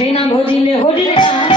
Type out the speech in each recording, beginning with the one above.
হে না ভজিলে হরির নাম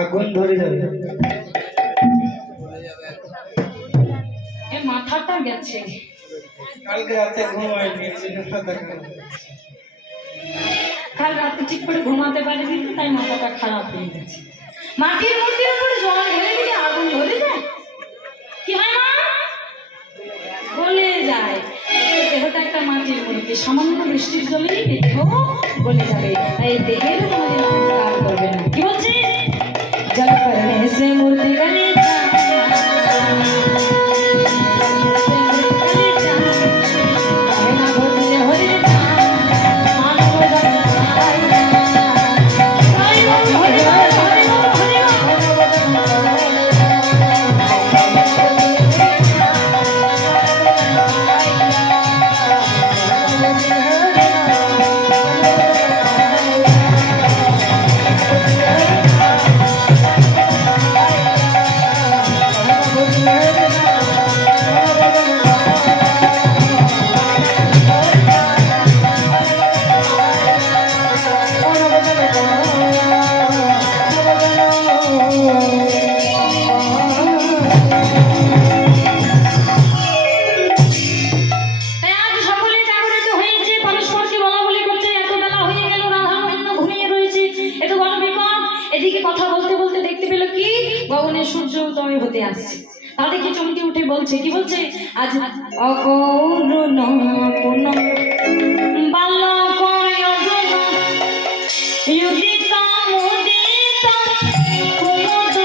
আগুন ধরে যাবে মাথাটা গেছে কালকে রাতে ঘুমাইনি কাল রাতে ঠিক করে ঘুমাতে পারিনি তো তাই মাথাটা খারাপ হয়ে গেছে মাটির মূর্তির উপরে জল ঢেলে দিলে আগুন ধরে যায় কি হয় মা গলে যায় দেহটা একটা মাটির মূর্তি সামান্য বৃষ্টির জলেই দেহ গলে যাবে তাই দেহের কাজ করবে না কি বলছে जल करने से मूर्ति गले সূর্য উদয় হতে আসছে তা দেখে চমকে উঠে বলছে কি বলছে আজ অকরুণ পূর্ণ বালক ইউদিতা মুদিতা কুমুদ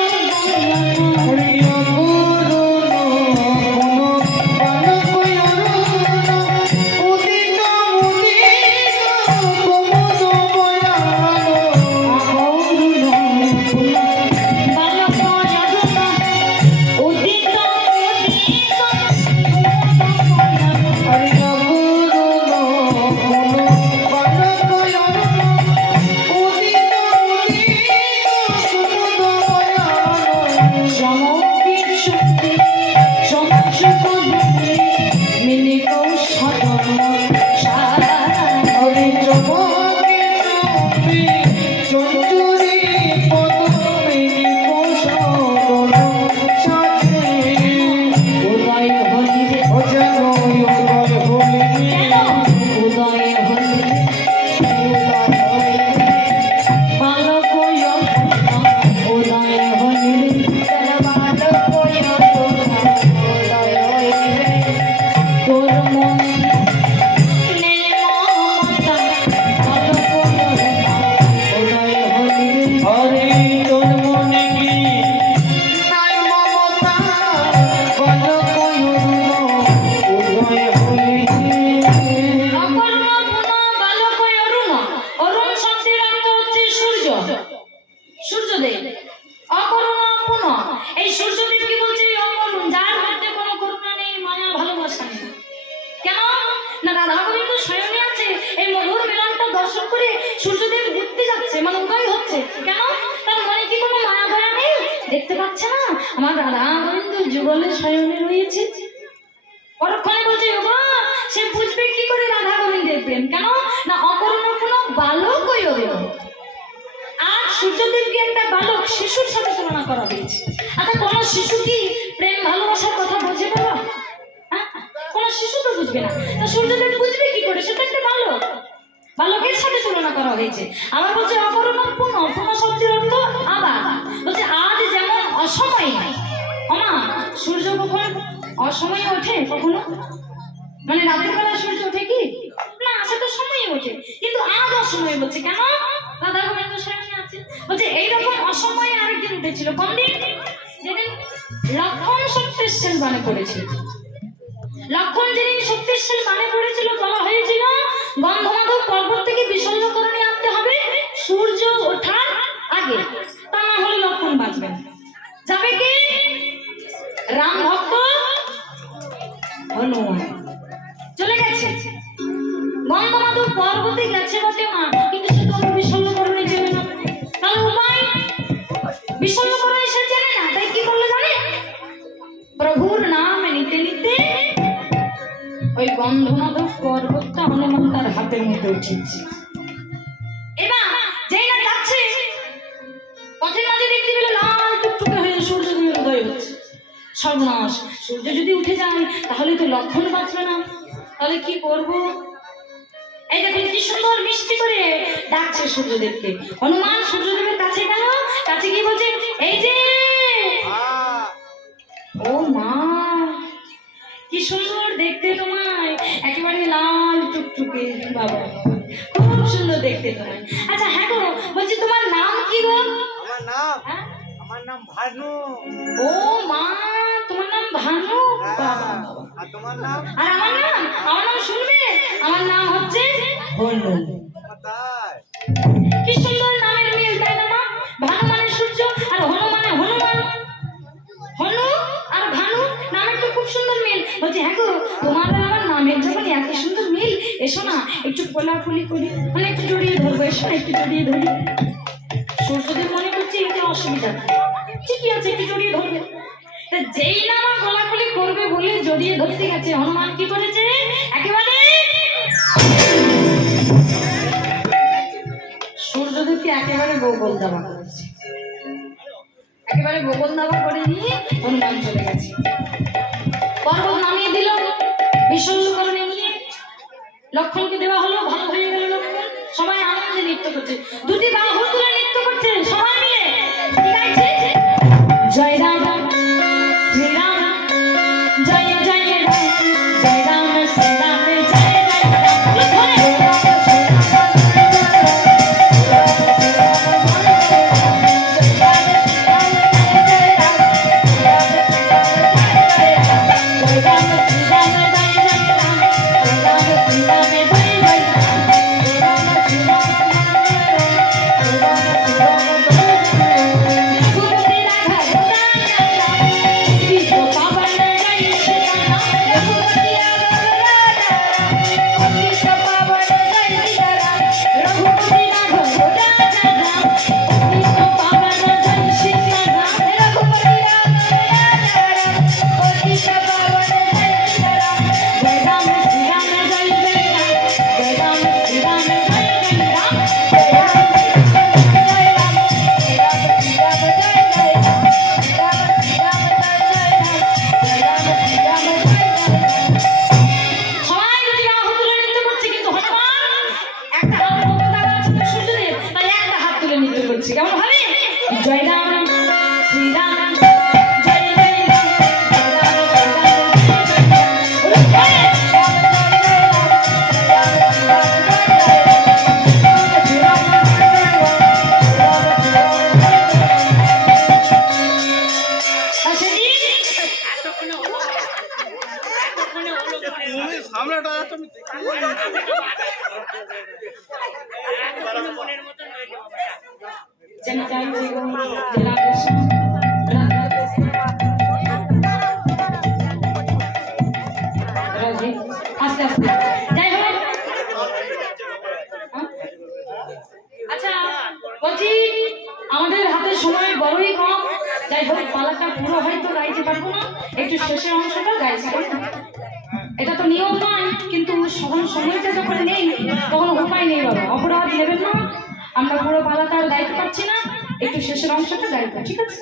সূর্যদেব অকরুণ পুনঃ। এই সূর্যদেব কি বলছে? অকরুণ, যার মধ্যে কোনো করুণা নেই, মায়া ভালোবাসা নেই। কেন না? রাধা গোবিন্দ স্বয়ংই আছে। এই মধুর মিলনটা দর্শন করে সূর্যদেব ঘুরতে যাচ্ছে, মানে উদয় হচ্ছে। কেন? তার মনে কি কোনো মায়া দয়া নেই? দেখতে পাচ্ছে না আমার রাধা গোবিন্দ যুগলে স্বয়ংই রয়েছে? পরক্ষণে বলছে ওগো, সে বুঝবে কি করে রাধা গোবিন্দের প্রেম? কেন না? অকরুণ কোনো বালক দেব। আর সূর্যদেবকে একটা বালক শিশুর সাথে তুলনা করা হয়েছে। আচ্ছা, কোন শিশু কি প্রেম ভালোবাসার কথা বোঝে বাবা? হ্যাঁ, কোন শিশু তো বুঝবে না। তা সূর্যদেব বুঝবে কি করে? সেটা একটা বালক, বালকের সাথে তুলনা করা হয়েছে। আবার বলছে অকরুণ পুনঃ। পুনঃ শব্দের অর্থ আবার। বলছে আজ যেমন অসময়ে, আমা সূর্য কখন অসময়ে ওঠে? কখনো মানে রাতের বেলা সূর্য ওঠে কি না? সেটা সময়ে ওঠে, কিন্তু আজ অসময়ে বলছে। কেন? রাধা গোবিন্দ সামনে আছে। বলছে এইরকম অসময়ে আরেকদিন উঠেছিল। কোন দিন? যেদিন লক্ষণ সত্যের বানে পড়েছিল। লক্ষণ যেদিন সত্যের বানে পড়েছিল, বলা হয়েছিল গন্ধমাধব পর্বত থেকে বিশল্যকরণে আনতে হবে সূর্য ওঠার আগে, তা না হলে লক্ষণ বাঁচবে না। যাবে কি? রাম ভক্ত হনুমান চলে গেছে। গন্ধমাধব পর্বতে গেছে বটে মা, কিন্তু সে তো বিশল্যকরণে চেনে না। তাহলে উপায়? বিশল্যকরণে সে চেনে না, তাই কি করলে জানে? প্রভুর নাম নিতে নিতে ওই গন্ধমাধব পর্বতটা হনুমান তার হাতের মধ্যে উঠেছে। এবার যেই না যাচ্ছে, পথের মাঝে দেখতে পেল লাল টুকটুকে হয়ে সূর্যদেবের উদয় হচ্ছে। সর্বনাশ, সূর্য যদি উঠে যায় তাহলে তো লক্ষণ বাঁচবে না। তাহলে কি করব? এই দেখুন কি সুন্দর মিষ্টি করে ডাকছে সূর্যদেবকে। হনুমান সূর্যদেবের কাছে গেল, কাছে গিয়ে বলছে এই যে ও মা, কি সুন্দর দেখতে তোমায়, একেবারে লাল টুকটুকে বাবা, খুব সুন্দর দেখতে তোমায়। আচ্ছা হ্যাঁ গো, বলছি তোমার নাম কি গো? আমার নাম হ্যাঁ? আমার নাম ভানু। ও মা, তোমার নাম ভানু? বাবা, আর তোমার নাম? আর আমার নাম শুনবে, আমার নাম হচ্ছে হনু। তাই কি সুন্দর নামের মিল, তাই না মা? ভানু মানে সূর্য, আর হনু মানে হনুমান। হনু আর ভানু নামের তো খুব সুন্দর মিল। বলছি হ্যাঁ গো, তোমার আর আমার নামের যখন এত সুন্দর মিল, এসো না একটু কোলাকুলি করি, মানে একটু জড়িয়ে ধরবো। এসো না একটু জড়িয়ে ধরি। সূর্যদেব মনে করছে এতে অসুবিধা নেই, ঠিকই আছে, একটু জড়িয়ে ধরবে। তা যেই না আমার কোলাকুলি করবে বলে জড়িয়ে ধরতে গেছে, হনুমান কি করেছে? একেবারে সূর্যদেবকে একেবারে বগল দাবা করেছে। একেবারে বগল দাবা করে নিয়ে হনুমান চলে গেছে। পর্বত নামিয়ে দিল, বিশল্যকরণে নিয়ে লক্ষণকে দেওয়া হলো, ভালো হয়ে গেল লক্ষণ। সবাই আনন্দে নৃত্য করছে, দুটি বাহু তুলে নৃত্য করছে সবাই মিলে। কি গাইছে? জয় রাম শ্রীরাম, জয় জয় রাম, জয় রাম শ্রীরাম, জয় জয় রাম। লক্ষণে কেমন ভাবে? জয় রাম শ্রীরাম, জয় জয় রাম, সামনেটা তুমি যেন যাই যে গো জেলা কৃষ্ণ রাধে আস্তে আস্তে যাই হোক। আচ্ছা বলছি আমাদের হাতে সময় বড়ই কম, যাই হোক পালাটা পুরো হয়তো গাইতে পারবো না, একটু শেষের অংশটা গাইছি। এটা তো নিয়ম নয়, কিন্তু সখন সময়টা যখন নেই তখন উপায় নেই বাবা, অপরাধ নেবেন না, আমরা পুরো পালাটা আর গাইতে পারছি না, একটু শেষের অংশটা গাইবো, ঠিক আছে?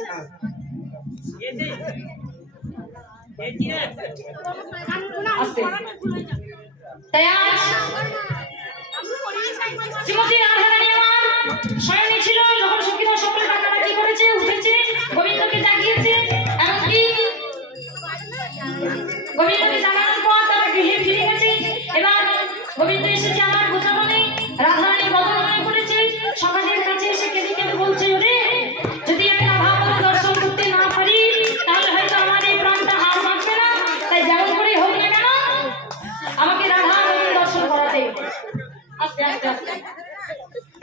আস্তে তাই আজ শ্রীমতী রাধারানী আমার শয়নে ছিল, যখন সখীরা সকলে ডাকাডাকি করেছে, উঠেছে, গোবিন্দকে জাগিয়েছে, এমনকি গোবিন্দকে জাগানোর পর তারা গৃহে ফিরে গেছে। এবার গোবিন্দ এসেছে আমার গোচারণে, রাধারানী বদন হয়ে পড়েছে, সকালের কাছে এসে কেঁদে কেঁদে বলছে, ওরে যদি আমি রাধাবল্লভ দর্শন করতে না পারি তাহলে হয়তো আমার এই প্রাণটা আর বাঁচবে না, তাই যেমন করে হোক না কেন আমাকে রাধাবল্লভ দর্শন করাতেই হবে। আস্তে আস্তে আস্তে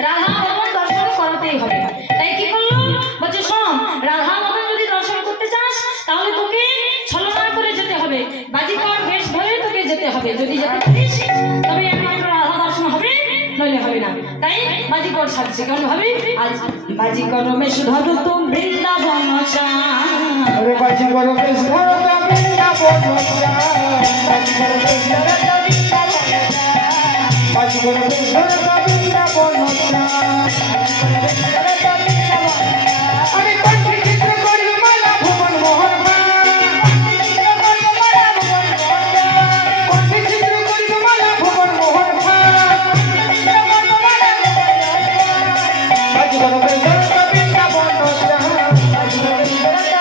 রাধাবল্লভ দর্শন করাতেই হবে। তাই কি করলো, বলছে শোন, রাধাবল্লভ যদি দর্শন করতে চাস তাহলে তোকে ছলনা করে যেতে হবে, বাজিকর বেশ ধরে তোকে যেতে হবে, যদি যেতে পারিস তবে একমাত্র রাধা দর্শন হবে, নইলে হবে না। তাই বাজিকর সাজছে, কেমন হবে, আজ বাজিকর মেশ ধরো তো বৃন্দাবন ওরে বাজিকর বেশ ধরো তো বৃন্দাবন বাজিকর বেশ ধরো তো বৃন্দাবন বাজিকর বেশ ধরো তো বৃন্দাবন আমি কণ্ঠে চিত্র করি মালা ভুবন মোহন কণ্ঠে চিত্র করি মালা ভুবন মোহন বাজিকর বেশ ধরো তো বৃন্দাবন বাজিকর বেশ ধরো তো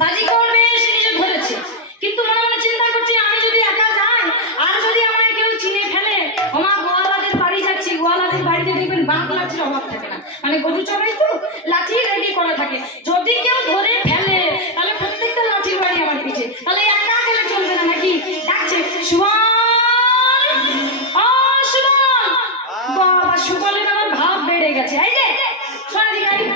বাজিকর বেশ নিজে ধরেছে, কিন্তু মনে মনে চিন্তা করছে আমি যদি একা যাই আর যদি আমায় কেউ চিনে ফেলে, আমার গোয়ালাদের বাড়ি যাচ্ছি, গোয়ালাদের বাড়িতে দেখবেন বাঁক লাঠির অভাব থাকে না, মানে গরু চড়াই তো লাঠি রেডি করা থাকে, যদি কেউ ধরে ফেলে তাহলে প্রত্যেকটা লাঠির বাড়ি আমার পিছে, তাহলে একা গেলে চলবে না নাকি? ডাকছে সুবল, ও সুবল, বাবা সুবলের আমার ভাব বেড়ে গেছে, এই যে সোনালি গাড়ি,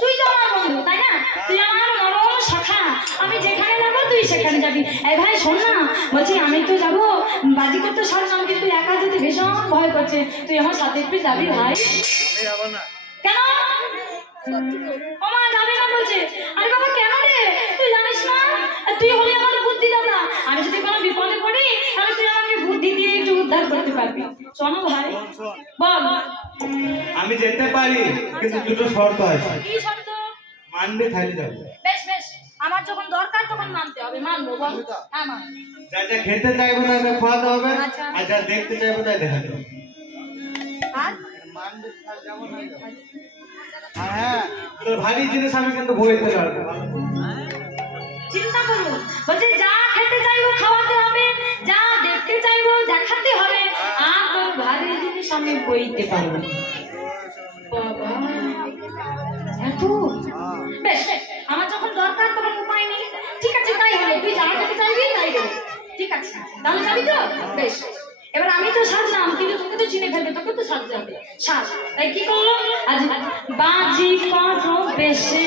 তুই তো আমার বন্ধু তাই না, তুই আমার মরম শাখা, আমি যেখানে যাবো তুই সেখানে যাবি। এই ভাই শোন না, বলছি আমি তো যাবো, বাজিকর তো সারলাম, কিন্তু একা যেতে ভীষণ ভয় করছে, তুই আমার সাথে একটু যাবি ভাই? আমি যাব না। কেন? ওমা যাবে না বলছে। আরে বাবা কেন রে, তুই জানিস না তুই হলি আমার বুদ্ধি দাদা, আমি যদি কোনো বিপদে পড়ি তাহলে তুই আমাকে বুদ্ধি দিয়ে একটু উদ্ধার করতে পারবি। শোনো ভাই, বল। আমি যেতে পারি, কিন্তু দুটো শর্ত আছে। কি শর্ত? মানবে খাইলে যাবো। বেশ বেশ, আমার যখন দরকার তখন মানতে হবে, মানবো, বল। হ্যাঁ মান। যা যা খেতে চাইবো না ওকে খাওয়াতে হবে, আচ্ছা। আর যা দেখতে চাইবো তাই দেখাতে হবে। আর হ্যাঁ, তোর ভারী জিনিস আমি কিন্তু বইতে পারবো। চিন্তা করুন, বলছে যা খেতে চাইবো খাওয়াতে হবে, যা দেখতে চাইবো দেখাতে হবে, আর তোর ভারী জিনিস আমি বইতে পারবো না। বাবা এত বেশ, আমার যখন দরকার তখন উপায় নেই, ঠিক আছে তাই হলো, তুই যা খেতে চাইবি তাই দেবো, ঠিক আছে তাহলে যাবি তো? বেশ, এবার আমি তো সাজলাম, কিন্তু তোকে তো চিনে ফেলবে, তোকে তো সাজতে হবে, সাজ। তাই কি করলো, আজ বাজি করো বেশে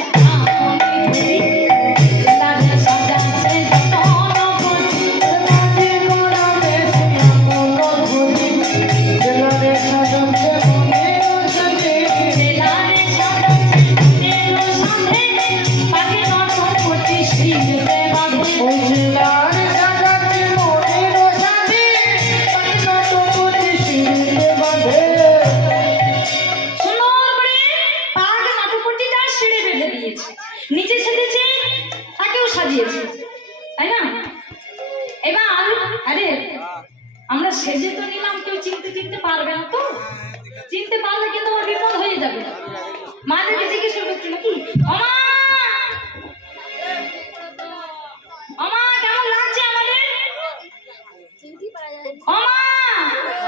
নিচে সেজেছে, তাকেও সাজিয়েছে, তাই না? এবার আরে আমরা সেজে তো নিলাম, কেউ চিনতে পারবে না তো, চিনতে পারলে কিন্তু আমার বিপদ হয়ে যাবে। মাদেরকে জিজ্ঞেস করছি নাকি, ওমা ওমা কেমন লাগছে আমাদের, ওমা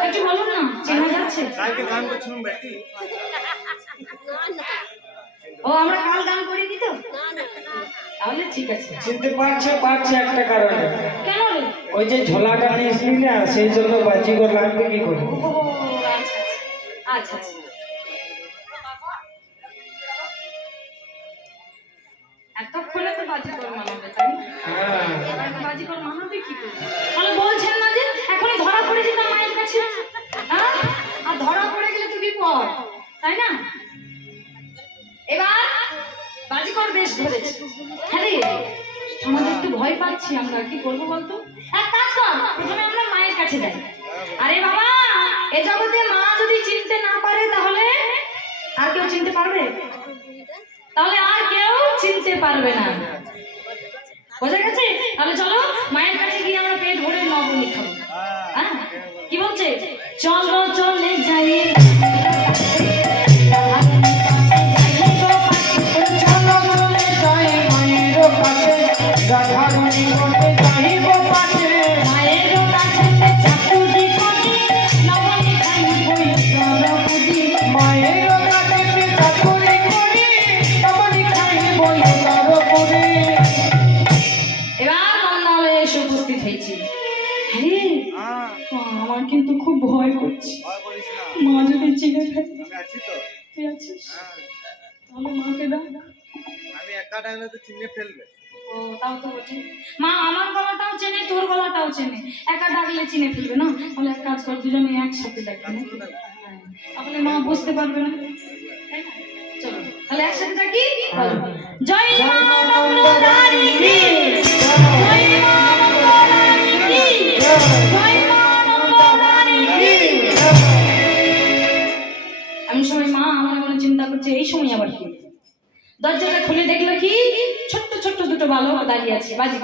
একটু বলো না, চেনা যাচ্ছে? গান করছিলাম বেটি। ও আমরা কাল গান করিনি তো, তাহলে ঠিক আছে। চিনতে পারছে একটা কারণে, কেন রে? ওই যে ঝোলাটা নিয়েছিলি না, সেই জন্য বাজিগর লাগবে কি করে। ও আচ্ছা আচ্ছা আচ্ছা। এতক্ষণে তো বাজিকর মানাবে, তাই না? হ্যাঁ এবার বাজিকর মানাবে কি করে? তাহলে বলছেন না যে এখনই ধরা পড়ে যেতাম মায়ের কাছে, হ্যাঁ? আর ধরা পড়ে গেলে তো বিপদ, তাই না? এবার বাজিকর বেশ ধরেছে। হ্যাঁ রে, আমাদের একটু ভয় পাচ্ছি, আমরা কি করবো বলতো? এক কাজ কর, প্রথমে আমরা মায়ের কাছে যাই। আরে বাবা, এ জগতে মা যদি চিনতে না পারে তাহলে আর কেউ চিনতে পারবে? তাহলে আর কেউ চিনতে পারবে না, বোঝা গেছে? তাহলে চলো মায়ের কাছে গিয়ে আমরা পেট ভরে নবনী খাবো। হ্যাঁ, কি বলছে? চলো চলে যাই, চলো চলে যাই মায়ের কাছে, রাধারণী করতে যাইব পাশে। মায়ের কাছে চাকুরি করি, নবনী খাইব চরপুরি। মায়ের কাছে চাকরি করি, তবনি খাইব তরপুরি। এবার নন্দালয়ে এসে উপস্থিত হয়েছি। আরে আমার কিন্তু খুব ভয় করছে, মা যদি চিনে ফেলে। তুই আছিস? তাহলে মাকে ডাক। আমি একা ডাকলে তো চিনে ফেলবে। ও তাও তো বটে। মা আমার গলাটাও চেনে, তোর গলাটাও চেনে, একা ডাকলে চিনে ফেলবে না? তাহলে এক কাজ কর, দুজনে একসাথে ডাকি না? হ্যাঁ, তাহলে মা বুঝতে পারবে না, তাই না? চলো তাহলে একসাথে ডাকি। জয় মা নন্দরানী কি, জয় মা নন্দরানী কি, জয় মা নন্দরানী কি। এমন সময় মা আমার মনে চিন্তা করছে, এই সময় আবার কি? দরজাটা খুলে দেখলো কি, ছোট্ট ছোট্ট দুটো বালক দাঁড়িয়ে আছে বাজি।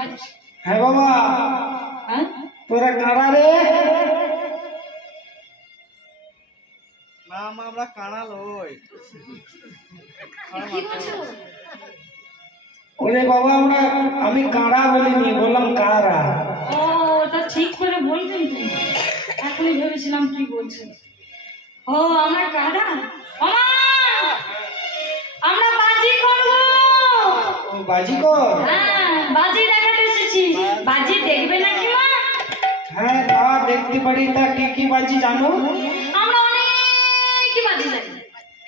হ্যাঁ বাবা, হ্যাঁ, তোরা কারা রে? না মা, আমরা কানাল হই। কি বলছো? ওরে বাবা, আমি কারা বলিনি, বললাম কারা। ও, ওটা ঠিক করে বলবেন তো, এখনই ভেবেছিলাম কি বলছে। ও আমরা কারা? মামা, আমরা বাজি করবো। ও বাজিকর? হ্যাঁ, বাজি দেখাতে এসেছি। বাজি দেখবে নাকি মা? হ্যাঁ তা দেখতে পারি। তা কি কি বাজি জানো? আমরা অনেক বাজি জানি।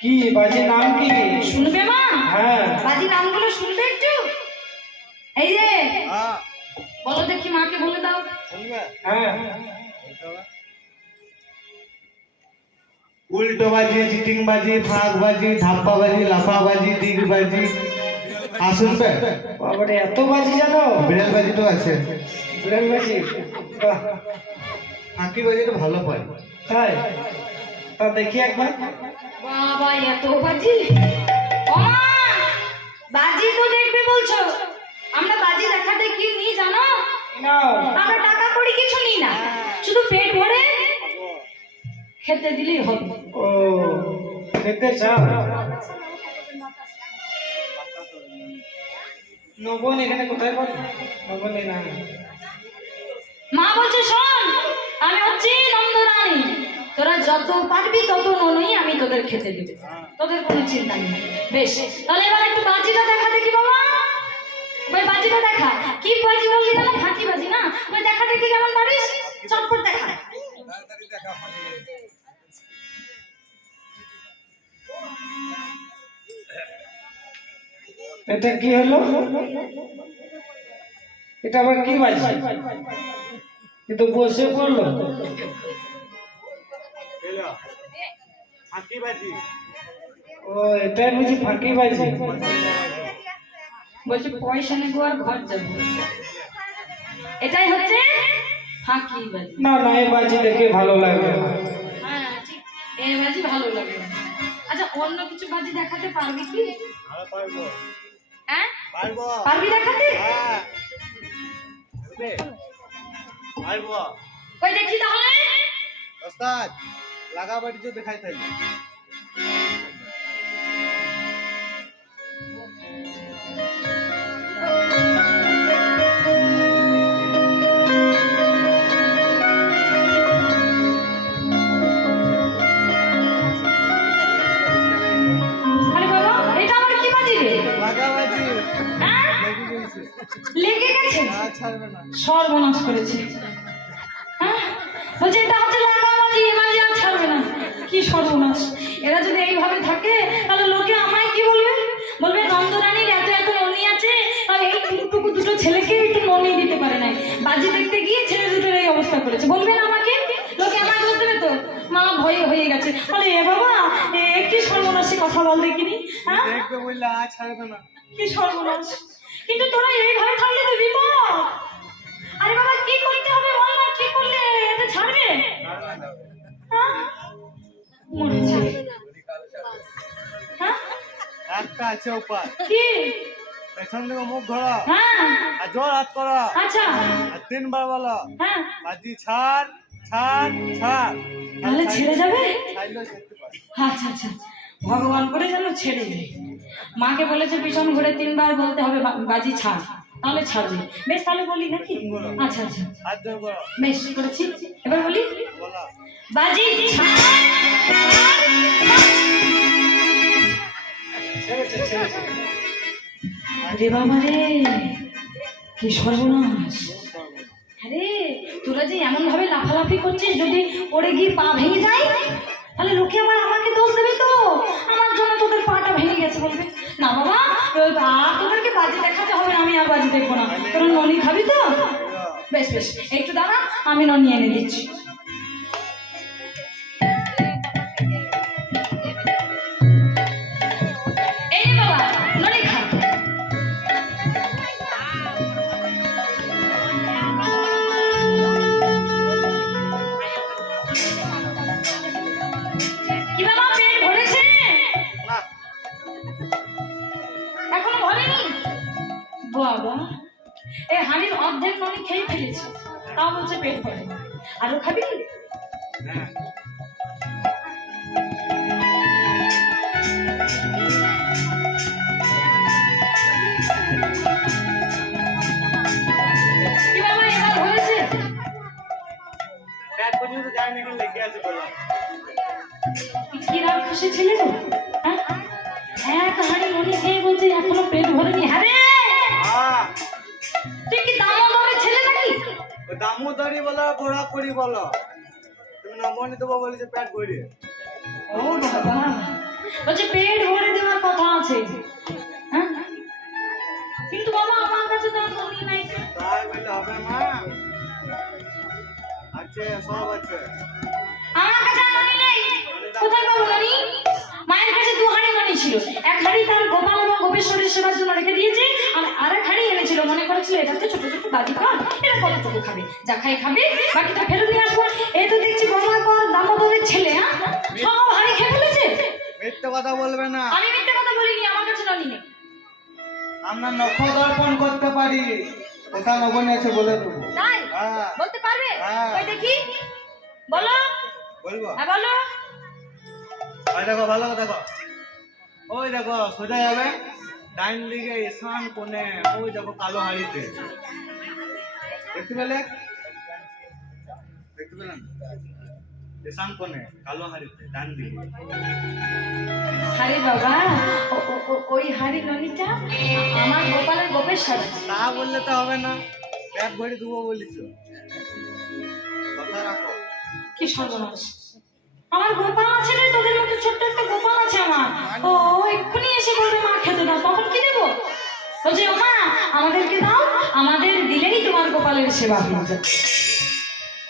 কি বাজি নাম কি? শুনবে মা? হ্যাঁ বাজি নামগুলো শুনবে একটু? এই যে হ্যাঁ, বলো দেখি, মাকে বলে দাও। শুনবে? হ্যাঁ। উল্টো বাজি, চিটিং বাজি, ফাঁক বাজি, ধাপ্পা বাজি, লাফা বাজি, দিগ বাজি। আর শুনবে? বাবারে এত বাজি জানো? বিড়াল বাজি তো আছে। বিড়াল বাজি? বাহ, ফাঁকি বাজি তো ভালো পাই। তাই? তা দেখি একবার। বাবা এত বাজি! ও মা, বাজি তো দেখবে বলছো, আমরা বাজি দেখাতে কি নিই জানো? নাও। আমরা টাকা কড়ি কিছু নিই না, শুধু পেট ভরে খেতে দিলেই হবে। ও খেতে চাও? নবন এখানে কোথায় বল? নবন না। মা বলছে শোন, আমি হচ্ছি নন্দরানী, তোরা যত পারবি তত ননই আমি তোদের খেতে দেব, তোদের কোনো চিন্তা নেই। বেশ, তাহলে এবার একটু বাজিটা দেখা দেখি বাবা। ওই বাজিটা দেখা। কি বাজি বললি না? ফাঁকি বাজি না? ওই দেখা দেখি কেমন পারিস, চটপট দেখা। এটা কি হলো? এটা আবার কি বাজি? কিন্তু বসে পড়লো। ফাঁকি বাজি। ও এটাই বুঝি ফাঁকি বাজি? বলছে পয়সা নেবো আর ঘর যাবো, এটাই হচ্ছে ফাঁকি বাজি। না না, এই বাজি দেখে ভালো লাগে না। হ্যাঁ ঠিক, এই বাজি ভালো লাগে। আচ্ছা অন্য কিছু বাজি দেখাতে পারবি কি? হ্যাঁ পারবো। হ্যাঁ পারবো। পারবি দেখাতে? হ্যাঁ পারবো। ওই দেখি তাহলে। ওস্তাদ লাগা বাড়ি তো দেখাই থাকবে। আরে বাবা, এটা আবার কি বাজি রে? লাগা বাজি। হ্যাঁ? লেগে গেছে। ছাড়বে না। সর্বনাশ করেছে। হ্যাঁ বলছে এটা হচ্ছে লাগা বাজি, এ বাজি আর ছাড়বে না। কি সর্বনাশ! এরা যদি এইভাবে থাকে তাহলে লোকে আমায় কি বলবে? বলবে নন্দরানীর এত এত ননি আছে আর এই টুকটুকু দুটো ছেলেকে একটু ননি দিতে পারে নাই, বাজি দেখতে গিয়ে ছেলে দুটোর এই অবস্থা করেছে। বলবে না আমাকে? লোকে আমায় বলতে হবে তো। মা ভয়ে হয়ে গেছে, বলে এ বাবা কি সর্বনাশী কথা বল দেখিনি। হ্যাঁ দেখবে বললে আর ছাড়বে না। কি সর্বনাশ! কিন্তু তোরা এইভাবে থাকলে তো বিপদ। আরে বাবা কি করতে হবে বল না, কি করলে এটা ছাড়বে? হ্যাঁ? মরেছে। হ্যাঁ একটা আছে উপায়। কি? পেছন দিকে মুখ ধরো হ্যাঁ আর জোর হাত করো আচ্ছা আর 3 বার বলো হ্যাঁ বাজি ছাড় ছাড় ছাড়। তাহলে ছেড়ে যাবে? ছাড়লেও ছাড়তে পারে। আচ্ছা আচ্ছা, ভগবান করে যেন ছেড়ে যায়। মাকে বলেছে পিছন ঘুরে 3 বার বলতে হবে বাজি ছাড়, তাহলে ছাড়বে। বেশ তাহলে বলি নাকি? আচ্ছা আচ্ছা হাত জোর করো বেশ করেছি, এবার বলি বলো। বাজি ছাড়। ছেড়েছে ছেড়েছে। আরে বাবা রে কি সর্বনাশ! আরে তোরা যে এমন ভাবে লাফালাফি করছিস, যদি পড়ে গিয়ে পা ভেঙে যায় তাহলে লোকে আবার আমাকে দোষ দেবে তো। আমার জন্য তোদের পাটা ভেঙে গেছে বলবে। না বাবা আর তোদেরকে বাজি দেখাতে হবে না, আমি আর বাজি দেখবো না। তোরা ননি খাবি তো? বেশ বেশ একটু দাঁড়া, আমি ননি এনে দিচ্ছি। এই নে বাবা ননি খা। কি বাবা পেট ভরেছে? না এখনো ভরেনি? বাবা এই হাড়ির অর্ধেক ননি খেয়ে ফেলেছে, তাও বলছে পেট ভরে। আরো খাবি? হ্যাঁ কি বাবা এবার হয়েছে? পেট পর্যন্ত যায় নাকি লেগে আছে বলো। কি রাগ খুশি ছিলে তো? হ্যাঁ এক হাড়ি ননি খেয়ে বলছে এখনো পেট ভরেনি। হ্যাঁ রে হ্যাঁ তুই কি দামোদরের ছেলে নাকি? দামোদরি বলো পোড়া করি বলো, তুমি নমনি দেবো বলেছে পেট ভরে। ও বাবা বলছে পেট ভরে দেওয়ার কথা আছে। হ্যাঁ কিন্তু বাবা আমার কাছে তো আর ননি নাই। তাই বললে হবে মা? আছে সব আছে। আমার কাছে আর ননি নেই। কোথায় পাবো ননি? মায়ের কাছে 2 হাঁড়ি ননি ছিল। এক হাঁড়ি তার গোপাল এবং গোপেশ্বরের সেবার জন্য রেখে দিয়েছে, আর আরেক হাঁড়ি এনেছিল, মনে করেছিল এটাতে ছোট ছোট বাজি খান, এটা কতটুকু খাবে, যা খাই খাবে, বাকিটা ফেরত নিয়ে আসবো। এই তো দেখছি বাবা দামোদরের ছেলে। হ্যাঁ সব হাঁড়ি খেয়ে ফেলেছে। মিথ্যে কথা বলবে না। আমি মিথ্যে কথা বলিনি, আমার কাছে ননি নেই। আমরা নখ দর্পণ করতে পারি, কোথা নবনী আছে বলে দেবো। তাই হ্যাঁ বলতে পারবে? হ্যাঁ। ওই দেখি বলো। বলবো। হ্যাঁ বলো। ওই দেখো ভালো করে দেখো, ওই দেখো সোজা যাবে ডাইন দিকে ঈশান কোণে, ওই দেখো কালো হাড়িতে দেখতে পেলে? দেখতে পেলেন? ঈশান কোণে কালো হাড়িতে ডান দিকে। আরে বাবা ওই হাড়ি ননিটা আমার গোপালের গোপেশ্বর। তা বললে তো হবে না, পেট ভরে দেবো বলিস, কথা রাখো। কি সর্বনাশ! আমার গোপাল আছে রে, তোদের মতো ছোট্ট একটা গোপাল আছে আমার। ও এক্ষুনি এসে বলবে মা খেতে দাও, তখন কি দেবো? বলছে ও মা আমাদেরকে দাও, আমাদের দিলেই তোমার গোপালের সেবা হয়ে যাবে।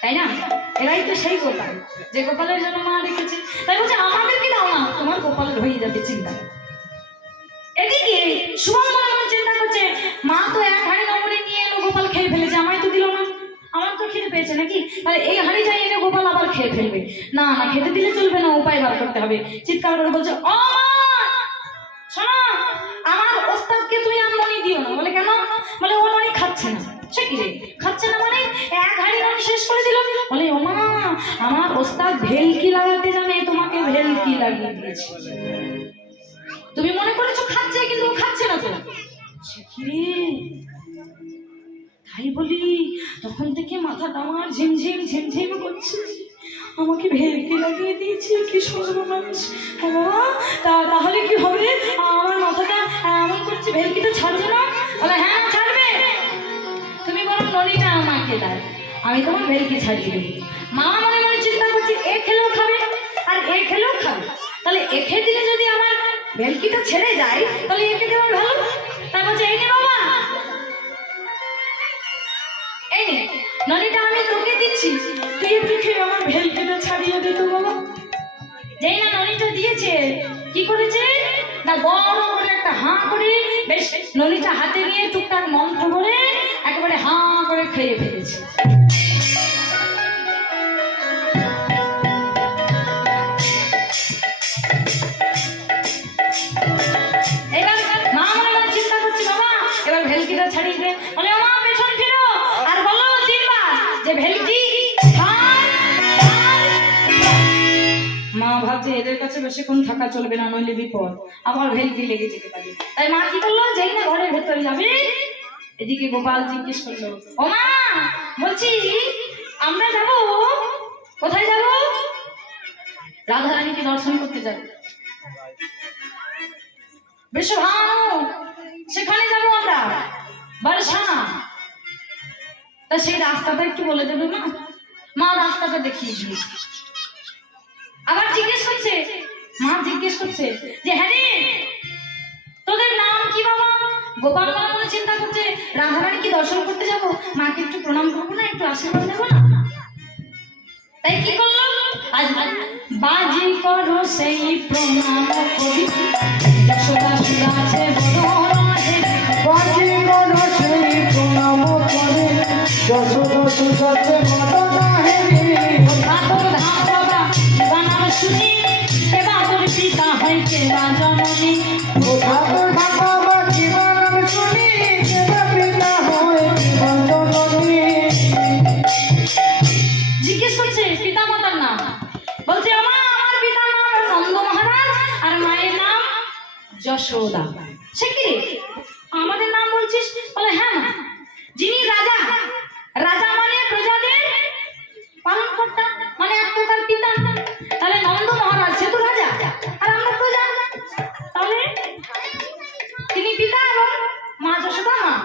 তাই না? এরাই তো সেই গোপাল যে গোপালের জন্য মা রেখেছে। তাই বলছে আমাদেরকে দাও না, তোমার গোপালের হয়ে যাবে চিন্তা। এদিকে সুমন মনে মনে চিন্তা করছে মা তো এক হাঁড়ি নবনী নিয়ে এলো, গোপাল খেয়ে ফেলেছে, আমায় তো দিল না। আমার তো খিদে পেয়েছে নাকি, তাহলে এই হাঁড়িটা এনে গোপাল আবার খেয়ে ফেলবে। না না খেতে দিলে চলবে না, উপায় বার করতে হবে। চিৎকার করে বলছে ও মা শোনো, আমার ওস্তাদকে তুমি আর ননি দিও না। বলে কেন? বলে ও ননি খাচ্ছে না। সে কি রে খাচ্ছে না মানে? এক হাঁড়ি ননি শেষ করে দিল। বলে ও মা আমার ওস্তাদ ভেলকি লাগাতে জানে, তোমাকে ভেলকি লাগিয়ে দিয়েছে। তুমি মনে করেছো খাচ্ছে, কিন্তু ও খাচ্ছে না তো। সে কি রে? তাই বলি তখন থেকে মাথাটা আমার ঝিমঝিম ঝিমঝিম করছে, আমাকে ভেলকি লাগিয়ে দিয়েছে। কি সর্বনাশ! বাবা তাহলে কি হবে? আমার মাথাটা এমন করছে, ভেলকিটা ছাড়বে না? বলে হ্যাঁ ছাড়বে। তো ননিটা আমাকে দেয়, আমি তোমার ভেলকি ছাড়িয়ে দেবো। মা মনে মনে চিন্তা করছি এ খেলেও খাবে আর এ খেলেও খাবে, তাহলে একে দিলে যদি আমার ভেলকিটা ছেড়ে যায় তাহলে একে দেওয়ার ভালো। তাই বলছে এই নে বাবা, এই নে ননিটা আমি তোকে দিচ্ছি, তুই একটু খেয়ে আমার ভেলকিটা ছাড়িয়ে দে তো বাবা। যেই না ননিটা দিয়েছে কি করেছে না, বড় করে একটা হাঁ করে বেশ ননিটা হাতে নিয়ে টুকটাক মন্ত্র করে একেবারে হাঁ করে খেয়ে ফেলেছে। এবার মা মনে মনে চিন্তা করছে বাবা এবার ভেলকিটা ছাড়িয়ে দে। বলে মা পেছন ফিরো আর বলো তিনবার যে ভেলকি ছাড়, ছাড়। মা ভাবছে এদের কাছে বেশিক্ষণ থাকা চলবে না, নইলে বিপদ, আবার ভেলকি লেগে যেতে পারে। তাই মা কি করলো, যেই না ঘরের ভেতরে যাবে এদিকে গোপাল জিজ্ঞেস করলো, ও মা বলছি আমরা যাব কোথায়, যাব রাধারানীকে দর্শন করতে যাবো, বেশ ভালো সেখানে যাবো আমরা বর্ষা। তা সেই রাস্তাটা একটু বলে দেবে মা? মা রাস্তাটা দেখিয়ে দিয়েছে। আবার জিজ্ঞেস করছে, মা জিজ্ঞেস করছে যে হ্যাঁ রে তোদের নাম কি বাবা? গোপাল মনে মনে চিন্তা করছে রাধারানীকে দর্শন করতে যাবো, মাকে একটু প্রণাম করবো না, একটু আশীর্বাদ নেবো না। তাই কি করলো, আজ বাজি করো সেই প্রণাম করি, যশোদা সুদাছে বড় রাধে। বাজি করো সেই প্রণাম করে, যশোদা সুদাছে বড় রাধে। বাতর ধাম বাবা বানাম শুনি, এবা তোর পিতা হয় কেবা জননী। ও ঠাকুর বাবা কি বানাম শুনি, কেবা পিতা হয় কেবা জননী। জিজ্ঞেস করছে পিতা মাতার নাম, বলছে আমার পিতার নাম নন্দ মহারাজ আর মায়ের নাম যশোদা। সে কি রে আমাদের নাম বলছিস? বলে হ্যাঁ মা, যিনি রাজা, রাজা মানে প্রজাদের পালন কর্তা, মানে এক প্রকার পিতা। তাহলে নন্দ মহারাজ সে তো রাজা আর আমরা প্রজা, তাহলে তিনি পিতা এবং মা যশোদা মা।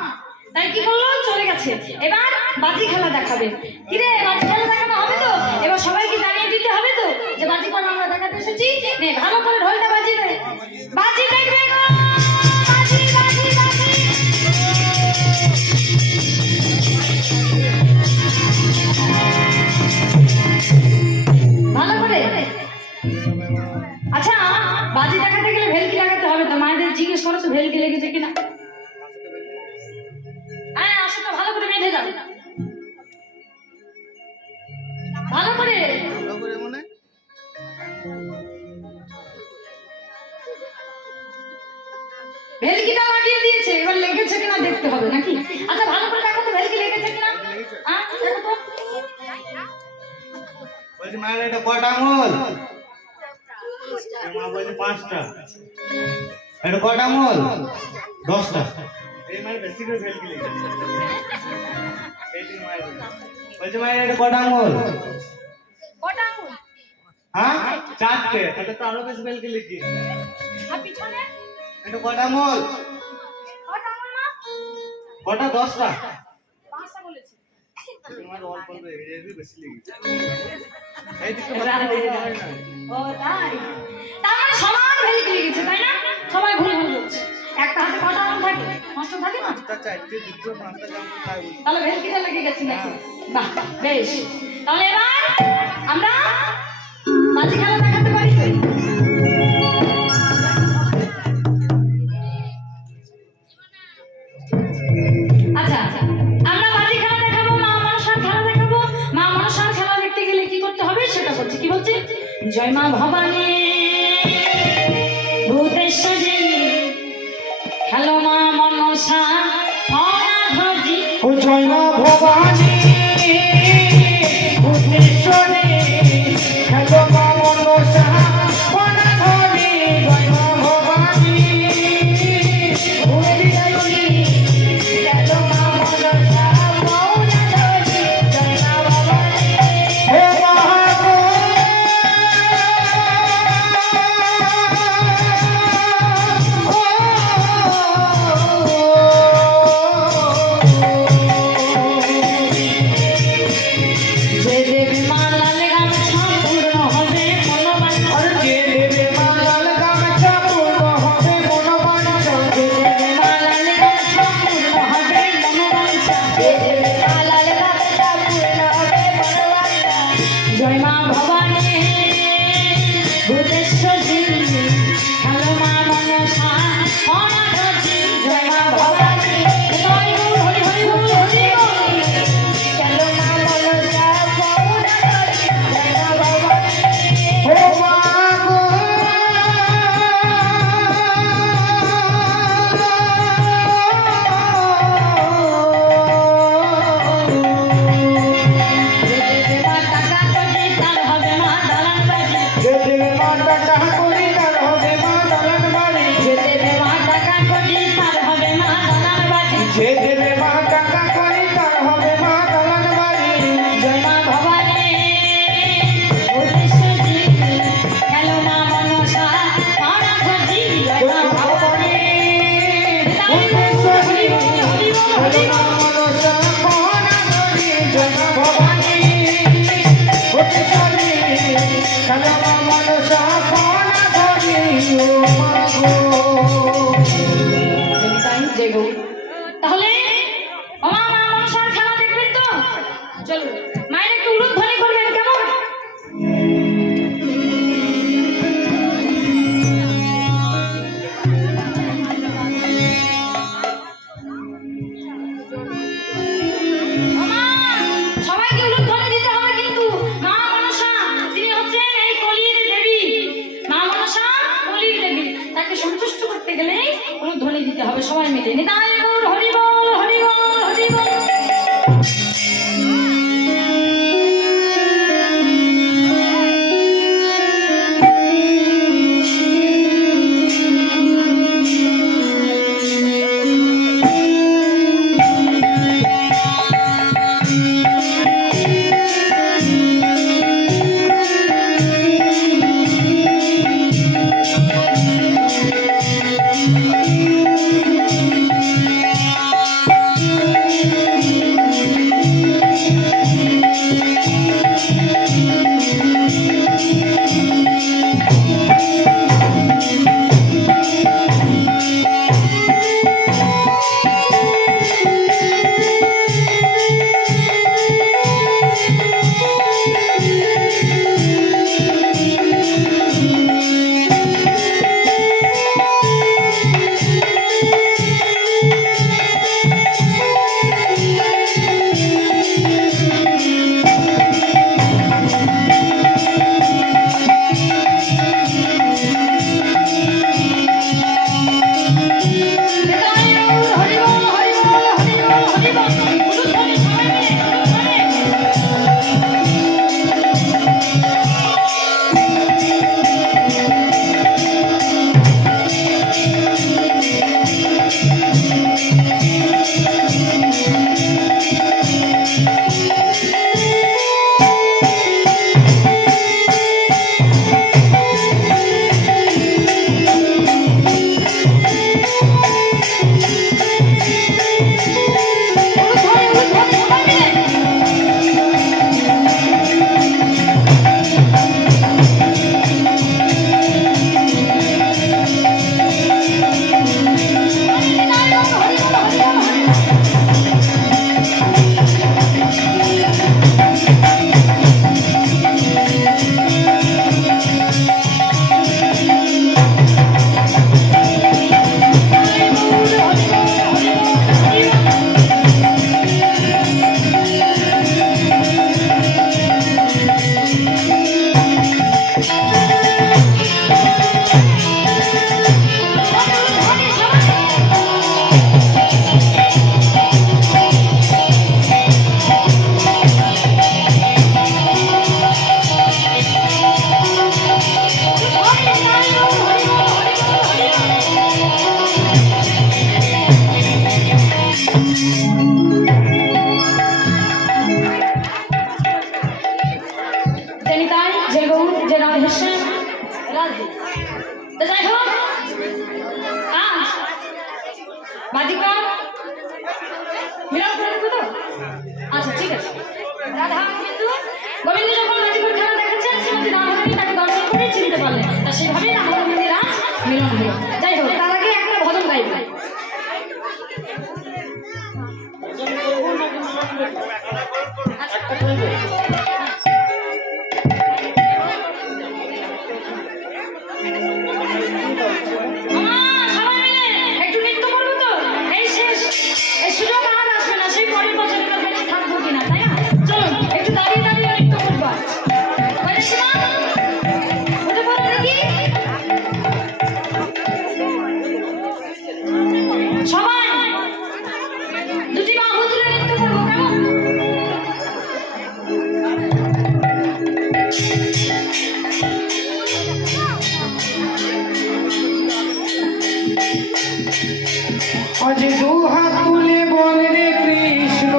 তাই কি করলো, চলে গেছে। এবার বাজি খেলা দেখাবে। কিরে বাজি খেলা দেখানো হবে তো? এবার সবাইকে জানিয়ে দিতে হবে তো যে বাজি খেলা আমরা দেখাতে এসেছি। নে ভালো করে ঢোলটা বাজিয়ে দে, বাজি দেখবে গো, বাজি বাজি বাজি। ভালো করে। আচ্ছা বাজি দেখাতে গেলে ভেলকি লাগাতে হবে তো, মায়েদের জিজ্ঞেস করো তো ভেলকি লেগেছে কিনা। হ্যাঁ আসলে ভালো করে বেঁধে দাও, ভালো করে। মানে ভেলকিটা লাগিয়ে দিয়েছে, এবার লেগেছে কিনা দেখতে হবে নাকি। আচ্ছা ভালো করে দেখো তো ভেলকি লেগেছে কিনা। হ্যাঁ দেখো তো। বলছি মায়ের এটা কটা আঙুল? মা বলছে 5টা। এটা কটা আঙুল? 10টা। এই মায়ের বেশি করে ভেলকি লেগেছে। বলছি মায়ের এটা কটা আঙুল? কটা আঙুল? হ্যাঁ 4টে। এটা তো আরো বেশি ভেলকি লেগেছে। আর পিছনে এটা কটা আঙুল? কটা আঙুল মা? কটা? 10টা। 5টা বলেছি। তোমার অল্প অল্প এর বেশি লেগেছে। এই দিকে ও তাই, তার মানে সমান ভেলকি লেগেছে তাই না? সবাই ভুল ভুল বলছে। একটা হাতে কটা আঙুল থাকে? 5টা থাকে না? 5টা 4টে 2টো 5টা জানো তাই বলি। তাহলে ভেলকিটা লেগে গেছে নাকি? বাহ বেশ। তাহলে এবার আমরা বাজি খেলা দেখাতে পারি তো? আচ্ছা আমরা বাজি খেলা দেখাবো, মা মনসার খেলা দেখাবো। মা মনসার খেলা দেখতে গেলে কি করতে হবে সেটা বলছি। কি বলছে? জয় মা ভবানী ভূতেশ্বরী, হ্যালো মা মনসা অনাধরি। ও জয় মা ভবানী ভূতেশ্বরী, হ্যালো মা মনসা অনাধরি। জয় মা ভবানী ভূতেশ্বরী, হ্যালো মা মনসা অনাধরি। জয় মা ভবানী। হে মহাগো রাধা গোবিন্দ গোবিন্দ যখন গাজীপুর খেলা দেখাচ্ছেন শ্রীমতী রাধারানী তাকে দর্শন করে চিনতে পারলেন, তা সেভাবেই রাধা গোবিন্দের আজ মিলন হলো। যাই হোক, তার আগে একটা ভজন গাইব। সবাই মিলে একটু নৃত্য করবো তো, এই শেষ, এই সুযোগ আর আসবে না, সেই পরের বছর আমরা বেঁচে থাকবো কিনা, তাই না? চলুন একটু দাঁড়িয়ে দাঁড়িয়ে নৃত্য করবো। উঠে পড়ো দেখি সবাই, দুটি বাহু তুলে নৃত্য করবো, কেমন? আজ দু হাত তুলে বল রে কৃষ্ণ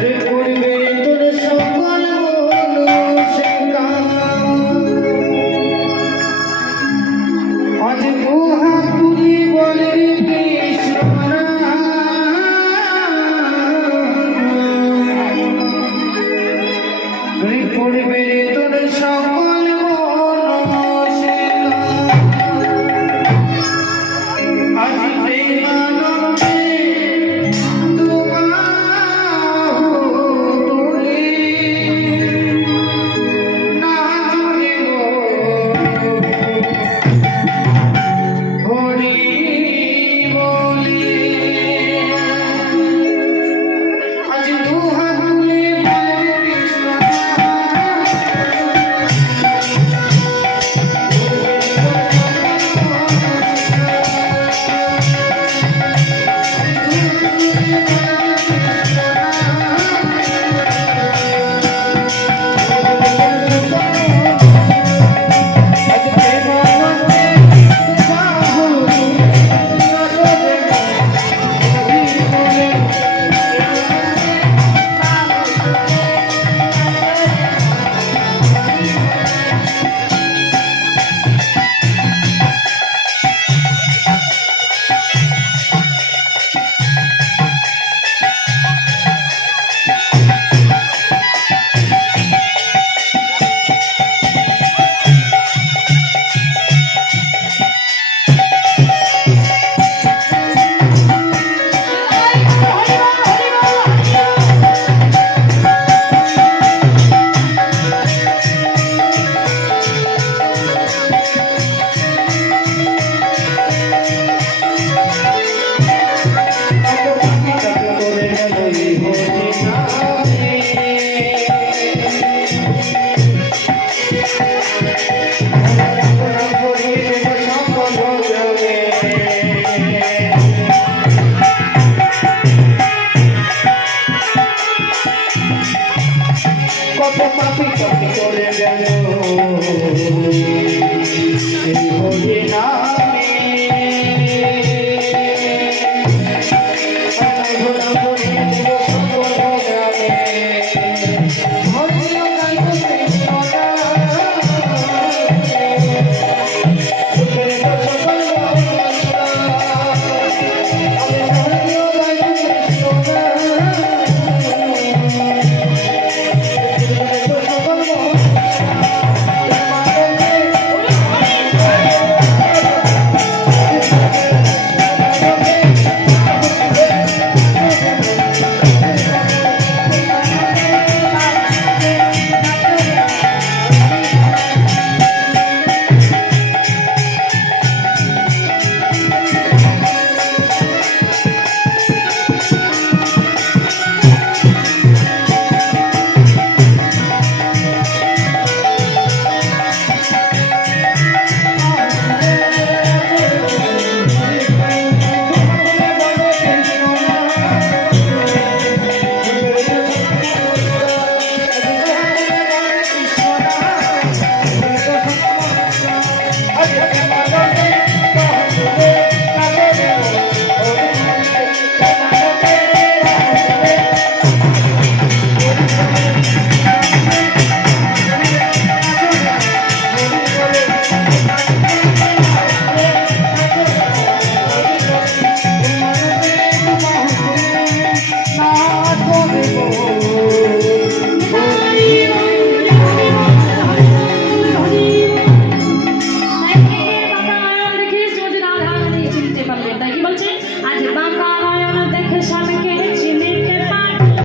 রে করবে তোর সকল মনুষ্য কাম। আজ দু হাত তুলে বল রে কৃষ্ণ রে করবে তোর সকল কত পাপি কত